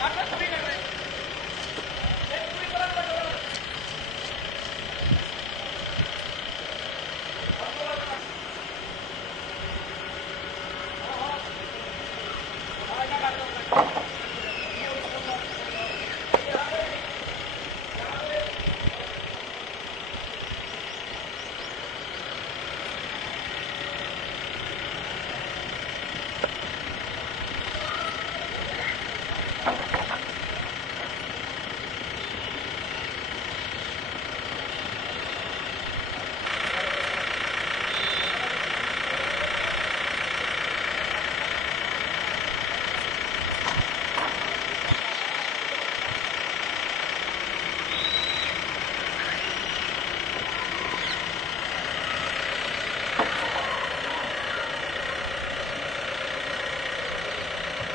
Let's be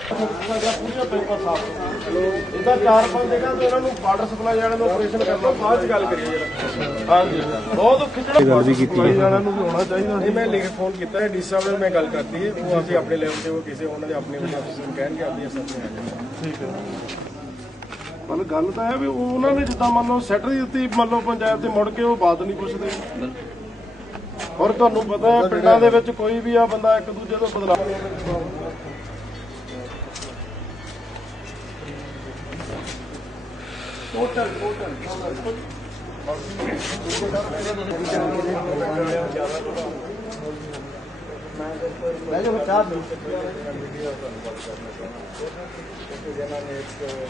ਪੂਰੀਆਂ ਪਾਈਪਾਂ ਸਾਫ਼ ਇਹਦਾ ਚਾਰ ਪੰਜ ਜਗ੍ਹਾ ਤੇ ਇਹਨਾਂ ਨੂੰ ਵਾਟਰ ਸਪਲਾਈ ਵਾਲਿਆਂ ਨੂੰ ਆਪਰੇਸ਼ਨ ਕਰਨਾ ਬਾਅਦ ਚ ਗੱਲ ਕਰੀਏ ਜਰਾ। ਹਾਂਜੀ। ਬਹੁਤ ਖਿਚੜਾ ਗੱਲ ਵੀ ਕੀਤੀ ਹੈ ਵਾਲਿਆਂ ਨੂੰ ਵੀ ਹੋਣਾ ਚਾਹੀਦਾ। ਨਹੀਂ ਮੈਂ ਲਿਖ ਫੋਨ ਕੀਤਾ ਹੈ। ਡੀ ਸਾਹਿਬ ਨਾਲ ਮੈਂ ਗੱਲ ਕਰਤੀ ਹੈ। ਉਹ ਅਸੀਂ ਆਪਣੇ ਲੈਵਲ ਤੇ ਉਹ ਕਿਸੇ ਉਹਨਾਂ ਦੇ ਆਪਣੇ ਵੱਡੇ ਅਫਸਰ ਨੂੰ ਕਹਿਣਗੇ ਆਪਣੀ ਅਸਰ ਆ ਜਾਣਾ ਠੀਕ ਹੈ। ਪਰ ਗੱਲ ਤਾਂ ਹੈ ਵੀ ਉਹ- ਉਹਨਾਂ ਨੇ ਜਿੱਦਾਂ ਮੰਨ ਲਓ ਸੈਟਰ ਦਿੱਤੀ ਮੰਨ ਲਓ ਪੰਚਾਇਤ ਤੇ ਮੁੜ ਕੇ ਉਹ ਬਾਤ ਨਹੀਂ ਪੁੱਛਦੇ। ਔਰ ਤੁਹਾਨੂੰ ਪਤਾ ਹੈ ਪਿੰਡਾਂ ਦੇ ਵਿੱਚ ਕੋਈ ਵੀ ਆ ਬੰਦਾ ਇੱਕ ਦੂਜੇ ਤੋਂ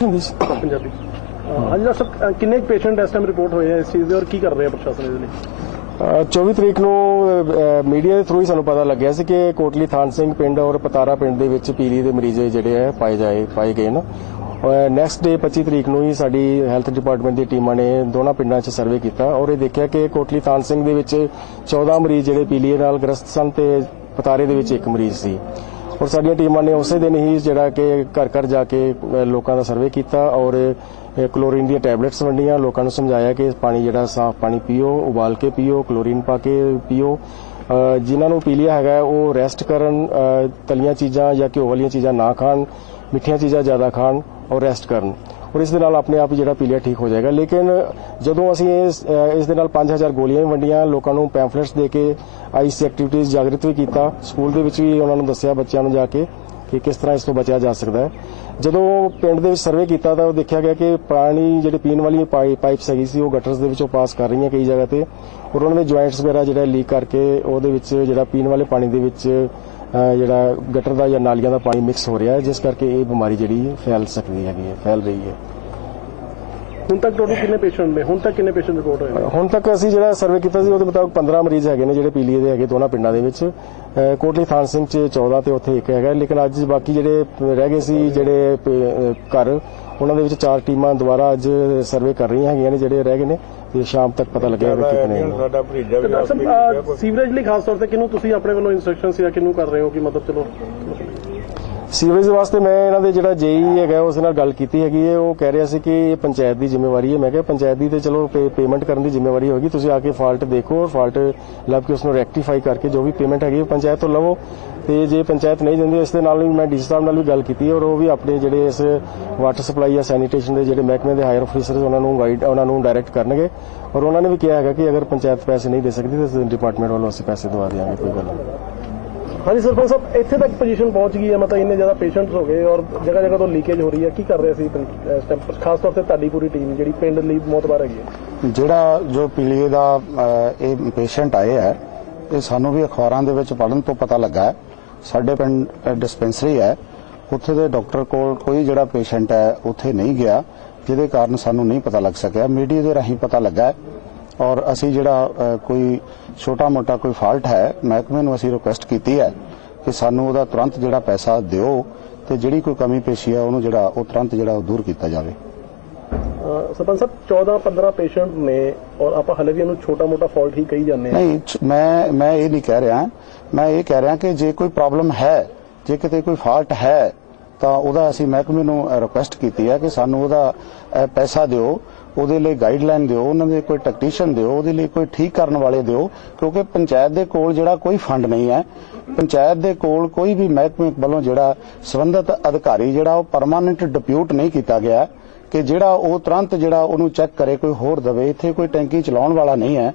ਬਦਲਾ ਪੰਜਾਬੀ ਅੱਜ ਦਾ ਸਭ ਕਿੰਨੇ ਪੇਸ਼ੈਂਟ ਇਸ ਟਾਈਮ ਰਿਪੋਰਟ ਹੋਏ ਆ ਇਸ ਚੀਜ਼ ਦੇ ਔਰ ਕੀ ਕਰ ਰਿਹਾ ਪ੍ਰਸ਼ਾਸਨ ਇਹਦੇ ਲਈ? ਅ, 24 ਤਰੀਕ ਨੂੰ ਮੀਡੀਆ ਦੇ ਥਰੂ ਹੀ ਸਾਨੂੰ ਪਤਾ ਲੱਗਿਆ ਸੀ ਕਿ ਕੋਟਲੀ ਥਾਨ ਸਿੰਘ ਪਿੰਡ ਔਰ ਪਤਾਰਾ ਪਿੰਡ ਦੇ ਵਿੱਚ ਪੀਲੀ ਦੇ ਮਰੀਜ਼ ਜਿਹੜੇ ਆ ਪਾਏ ਜਾਏ ਪਾਏ ਗਏ ਨੇ। ਨੈਕਸਟ ਡੇ 25 ਤਰੀਕ ਨੂੰ ਹੀ ਸਾਡੀ ਹੈਲਥ ਡਿਪਾਰਟਮੈਂਟ ਦੀ ਟੀਮਾਂ ਨੇ ਦੋਨਾਂ ਪਿੰਡਾਂ 'ਚ ਸਰਵੇ ਕੀਤਾ ਔਰ ਇਹ ਦੇਖਿਆ ਕਿ ਕੋਟਲੀ ਥਾਨ ਸਿੰਘ ਦੇ ਵਿੱਚ 14 ਮਰੀਜ਼ ਜਿਹੜੇ ਪੀਲੀਏ ਨਾਲ ਗ੍ਰਸਤ ਸਨ ਤੇ ਪਤਾਰੇ ਦੇ ਵਿੱਚ ਇੱਕ ਮਰੀਜ਼ ਸੀ। ਔਰ ਸਾਡੀਆਂ ਟੀਮਾਂ ਨੇ ਉਸੇ ਦਿਨ ਹੀ ਜਿਹੜਾ ਕਿ ਘਰ ਘਰ ਜਾ ਕੇ ਲੋਕਾਂ ਦਾ ਸਰਵੇ ਕੀਤਾ ਔਰ ਕਲੋਰੀਨ ਦੀਆਂ ਟੈਬਲੇਟਸ ਵੰਡੀਆਂ ਲੋਕਾਂ ਨੂੰ ਸਮਝਾਇਆ ਕਿ ਪਾਣੀ ਜਿਹੜਾ ਸਾਫ਼ ਪਾਣੀ ਪੀਓ ਉਬਾਲ ਕੇ ਪੀਓ ਕਲੋਰੀਨ ਪਾ ਕੇ ਪੀਓ। ਜਿਨ੍ਹਾਂ ਨੂੰ ਪੀਲੀਆ ਹੈਗਾ ਉਹ ਰੈਸਟ ਕਰਨ ਅ, ਤਲੀਆਂ ਚੀਜ਼ਾਂ ਜਾਂ ਘਿਓ ਵਾਲੀਆਂ ਚੀਜ਼ਾਂ ਨਾ ਖਾਣ ਮਿੱਠੀਆਂ ਚੀਜ਼ਾਂ ਜ਼ਿਆਦਾ ਖਾਣ ਔਰ ਰੈਸਟ ਕਰਨ। ਔਰ ਇਸ ਦੇ ਨਾਲ ਆਪਣੇ ਆਪ ਹੀ ਜਿਹੜਾ ਪੀਲੀਆ ਠੀਕ ਹੋ ਜਾਏਗਾ। ਲੇਕਿਨ ਜਦੋਂ ਅਸੀਂ ਇਸ ਅ, ਇਸ ਦੇ ਨਾਲ 5000 ਗੋਲੀਆਂ ਵੀ ਵੰਡੀਆਂ ਲੋਕਾਂ ਨੂੰ ਪੈਂਫਲੇਟਸ ਦੇ ਕੇ ਆਈਸ ਐਕਟੀਵਿਟੀਜ਼ ਜਾਗਰਿਤ ਵੀ ਕੀਤਾ ਸਕੂਲ ਦੇ ਵਿੱਚ ਵੀ ਉਹਨਾਂ ਨੂੰ ਦੱਸਿਆ ਬੱਚਿਆਂ ਨੂੰ ਜਾ ਕੇ। ਕਿ ਕਿਸ ਤਰ੍ਹਾਂ ਇਸ ਤੋਂ ਬਚਿਆ ਜਾ ਸਕਦਾ ਹੈ। ਜਦੋਂ ਪਿੰਡ ਦੇ ਵਿੱਚ ਸਰਵੇ ਕੀਤਾ ਤਾਂ ਉਹ ਦੇਖਿਆ ਗਿਆ ਕਿ ਪਾਣੀ ਜਿਹੜੇ ਪੀਣ ਵਾਲੀ ਪਾਈਪਸ ਹੈਗੀ ਸੀ, ਉਹ ਗਟਰਸ ਦੇ ਵਿੱਚੋਂ ਪਾਸ ਕਰ ਰਹੀਆਂ ਕਈ ਜਗ੍ਹਾ ਤੇ। ਔਰ ਉਹਨਾਂ ਦੇ ਜੁਆਇੰਟਸ ਵਗੈਰਾ ਜਿਹੜਾ ਲੀਕ ਕਰਕੇ ਉਹਦੇ ਵਿੱਚ ਜਿਹੜਾ ਪੀਣ ਵਾਲੇ ਪਾਣੀ ਦੇ ਵਿੱਚ ਜਿਹੜਾ ਗਟਰ ਦਾ ਜਾਂ ਨਾਲੀਆਂ ਦਾ ਪਾਣੀ ਮਿਕਸ ਹੋ ਰਿਹਾ ਹੈ, ਜਿਸ ਕਰਕੇ ਇਹ ਬਿਮਾਰੀ ਜਿਹੜੀ ਫੈਲ ਸਕਦੀ ਹੈਗੀ ਹੈ, ਫੈਲ ਰਹੀ ਹੈ। ਹੁਣ ਤੱਕ ਟੋਟਲ ਕਿੰਨੇ ਪੇਸ਼ੈਂਟ ਨੇ? ਹੁਣ ਤੱਕ ਕਿੰਨੇ ਪੇਸ਼ੈਂਟ ਰਿਪੋਰਟ ਹੋਏ ਨੇ? ਹੁਣ ਤੱਕ ਅਸੀਂ ਜਿਹੜਾ ਸਰਵੇ ਕੀਤਾ ਸੀ ਉਹਦੇ ਮੁਤਾਬਕ 15 ਮਰੀਜ਼ ਹੈਗੇ ਨੇ ਜਿਹੜੇ ਪੀਲੀਏ ਦੇ ਹੈਗੇ ਦੋਨਾਂ ਪਿੰਡਾਂ ਦੇ ਵਿੱਚ। ਕੋਟਲੀ ਥਾਨ ਸਿੰਘ ਚ 14 ਤੇ ਉੱਥੇ ਇੱਕ ਹੈਗਾ। ਲੇਕਿਨ ਅੱਜ ਬਾਕੀ ਜਿਹੜੇ ਰਹਿ ਗਏ ਸੀ ਜਿਹੜੇ ਘਰ ਉਹਨਾਂ ਦੇ ਵਿੱਚ ਚਾਰ ਟੀਮਾਂ ਦੁਬਾਰਾ ਅੱਜ ਸਰਵੇ ਕਰ ਰਹੀਆਂ ਹੈਗੀਆਂ ਨੇ ਜਿਹੜੇ ਰਹਿ ਗਏ ਨੇ। ਤੇ ਸ਼ਾਮ ਤੱਕ ਪਤਾ ਲੱਗੇਗਾ ਕਿ ਕਿੰਨੇ ਨੇ। ਸਾਡਾ ਭਰੀਜਾ ਅਹ, ਸੀਵਰੇਜ ਲਈ ਖਾਸ ਤੌਰ ਤੇ ਕਿਹਨੂੰ ਤੁਸੀਂ ਆਪਣੇ ਵੱਲੋਂ ਇਨਸਟਰਕਸ਼ਨ ਜਾਂ ਕਿਹਨੂੰ ਕਰ ਰਹੇ ਹੋ ਕਿ ਮਤਲਬ ਚਲੋ ਸੀਵਰੇਜ ਵਾਸਤੇ ਮੈਂ ਇਹਨਾਂ ਦੇ ਜਿਹੜਾ ਜੇਈ ਹੈਗਾ, ਉਸ ਨਾਲ ਗੱਲ ਕੀਤੀ ਹੈਗੀ ਹੈ। ਉਹ ਕਹਿ ਰਿਹਾ ਸੀ ਕਿ ਇਹ ਪੰਚਾਇਤ ਦੀ ਜ਼ਿੰਮੇਵਾਰੀ ਹੈ। ਮੈਂ ਕਿਹਾ, ਪੰਚਾਇਤ ਦੀ ਤੇ ਚਲੋ ਪੇਮੈਂਟ ਕਰਨ ਦੀ ਜ਼ਿੰਮੇਵਾਰੀ ਹੋਗੀ ਤੁਸੀਂ ਆ ਕੇ ਫਾਲਟ ਦੇਖੋ ਔਰ ਫਾਲਟ ਲੱਭ ਕੇ ਉਸ ਨੂੰ ਰੈਕਟੀਫਾਈ ਕਰਕੇ ਜੋ ਵੀ ਪੇਮੈਂਟ ਹੈਗੀ ਉਹ ਪੰਚਾਇਤ ਤੋਂ ਲਵੋ। ਤੇ ਜੇ ਪੰਚਾਇਤ ਨਹੀਂ ਦਿੰਦੀ, ਇਸ ਦੇ ਨਾਲ ਵੀ ਮੈਂ ਡੀਸੀ ਸਾਹਿਬ ਨਾਲ ਵੀ ਗੱਲ ਕੀਤੀ ਔਰ ਉਹ ਵੀ ਆਪਣੇ ਜਿਹੜੇ ਇਸ ਵਾਟਰ ਸਪਲਾਈ ਜਾਂ ਸੈਨੀਟੇਸ਼ਨ ਦੇ ਜਿਹੜੇ ਮਹਿਕਮੇ ਦੇ ਹਾਇਰ ਅਫੀਸਰਸ ਉਹਨਾਂ ਨੂੰ ਗਾਈਡ ਉਹਨਾਂ ਨੂੰ ਡਾਇਰੈਕਟ ਕਰਨਗੇ। ਔਰ ਉਹਨਾਂ ਨੇ ਵੀ ਕਿਹਾ ਹੈਗਾ ਕਿ ਅਗਰ ਪੰਚਾਇਤ ਪੈਸੇ ਨਹੀਂ ਦੇ ਸਕਦੀ, ਤਾਂ ਡਿਪਾਰਟਮੈਂਟ ਵੱਲੋਂ ਅਸੀਂ ਪੈਸੇ ਦਵਾ ਦੇਵਾਂਗੇ ਕੋਈ ਗੱਲ ਨਹੀਂ। ਹਾਂਜੀ ਸਰਪੰਚ ਸਾਹਿਬ ਇੱਥੇ ਤੱਕ ਪੋਜੀਸ਼ਨ ਪਹੁੰਚ ਗਈ ਹੈ, ਮਤਲਬ ਇੰਨੇ ਜ਼ਿਆਦਾ ਪੇਸ਼ੈਂਟਸ ਹੋ ਗਏ ਔਰ ਜਗ੍ਹਾ ਜਗ੍ਹਾ ਤੋਂ ਲੀਕੇਜ ਹੋ ਰਹੀ ਹੈ। ਕੀ ਕਰ ਰਹੇ ਸੀ ਇਸ ਟਾਈਮ ਖਾਸ ਤੌਰ ਤੇ ਤੁਹਾਡੀ ਪੂਰੀ ਟੀਮ ਜਿਹੜੀ ਪਿੰਡ ਲਈ ਮੌਤਬਾਰ ਹੈਗੀ ਹੈ। ਜਿਹੜਾ ਜੋ ਪੀਲੀਏ ਦਾ ਇਹ ਪੇਸ਼ੈਂਟ ਆਏ ਹੈ, ਇਹ ਸਾਨੂੰ ਵੀ ਅਖਬਾਰਾਂ ਦੇ ਵਿੱਚ ਪੜਨ ਤੋਂ ਪਤਾ ਲੱਗਾ ਹੈ। ਸਾਡੇ ਪਿੰਡ ਡਿਸਪੈਂਸਰੀ ਹੈ। ਉੱਥੇ ਦੇ ਡਾਕਟਰ ਕੋਲ ਕੋਈ ਜਿਹੜਾ ਪੇਸ਼ੈਂਟ ਹੈ, ਉੱਥੇ ਨਹੀਂ ਗਿਆ, ਜਿਹਦੇ ਕਾਰਨ ਸਾਨੂੰ ਨਹੀਂ ਪਤਾ ਲੱਗ ਸਕਿਆ। ਮੀਡੀਆ ਦੇ ਰਾਹੀਂ ਪਤਾ ਲੱਗਾ ਔਰ ਅਸੀਂ ਜਿਹੜਾ ਕੋਈ ਛੋਟਾ-ਮੋਟਾ ਕੋਈ ਫਾਲਟ ਹੈ ਮਹਿਕਮੇ ਨੂੰ ਅਸੀਂ ਰਿਕੁਐਸਟ ਕੀਤੀ ਹੈ ਕਿ ਸਾਨੂੰ ਉਹਦਾ ਤੁਰੰਤ ਜਿਹੜਾ ਪੈਸਾ ਦਿਓ ਤੇ ਜਿਹੜੀ ਕੋਈ ਕਮੀ ਪੇਸ਼ੀ ਹੈ ਉਹਨੂੰ ਜਿਹੜਾ ਉਹ ਤੁਰੰਤ ਜਿਹੜਾ ਉਹ ਦੂਰ ਕੀਤਾ ਜਾਵੇ। ਸਰਪੰਚ ਸਾਹਿਬ 14 15 ਪੇਸ਼ੈਂਟ ਨੇ ਔਰ ਆਪਾਂ ਹਲੇ ਵੀ ਇਹਨੂੰ ਛੋਟਾ ਮੋਟਾ ਫਾਲਟ ਹੀ ਕਹੀ ਜਾਂਦੇ ਹਾਂ। ਨਹੀਂ ਮੈਂ ਮੈਂ ਇਹ ਨਹੀਂ ਕਹਿ ਰਿਹਾ। ਮੈਂ ਇਹ ਕਹਿ ਰਿਹਾ ਕਿ ਜੇ ਕੋਈ ਪ੍ਰੋਬਲਮ ਹੈ ਜੇ ਕਿਤੇ ਕੋਈ ਫਾਲਟ ਹੈ ਤਾਂ ਉਹਦਾ ਅਸੀਂ ਮਹਿਕਮੇ ਨੂੰ ਰਿਕੁਐਸਟ ਕੀਤੀ ਹੈ ਕਿ ਸਾਨੂੰ ਉਹਦਾ ਪੈਸਾ ਦਿਓ। ਉਹਦੇ ਲਈ ਗਾਈਡਲਾਈਨ ਦਿਓ, ਉਹਨਾਂ ਦੇ ਕੋਈ ਟੈਕਨੀਸ਼ੀਅਨ ਦਿਓ, ਉਹਦੇ ਲਈ ਕੋਈ ਠੀਕ ਕਰਨ ਵਾਲੇ ਦਿਓ, ਕਿਉਂਕਿ ਪੰਚਾਇਤ ਦੇ ਕੋਲ ਜਿਹੜਾ ਕੋਈ ਫੰਡ ਨਹੀਂ ਹੈ। ਪੰਚਾਇਤ ਦੇ ਕੋਲ ਕੋਈ ਵੀ ਮਹਿਕਮੇ ਵੱਲੋਂ ਜਿਹੜਾ ਸੰਬੰਧਿਤ ਅਧਿਕਾਰੀ ਜਿਹੜਾ ਉਹ ਪਰਮਾਨੈਂਟ ਡਿਪਿਊਟ ਨਹੀਂ ਕੀਤਾ ਗਿਆ, ਕਿ ਜਿਹੜਾ ਉਹ ਤੁਰੰਤ ਜਿਹੜਾ ਉਹਨੂੰ ਚੈੱਕ ਕਰੇ, ਕੋਈ ਹੋਰ ਦਵੇ, ਇੱਥੇ ਕੋਈ ਟੈਂਕੀ ਚਲਾਉਣ ਵਾਲਾ ਨਹੀਂ ਹੈ।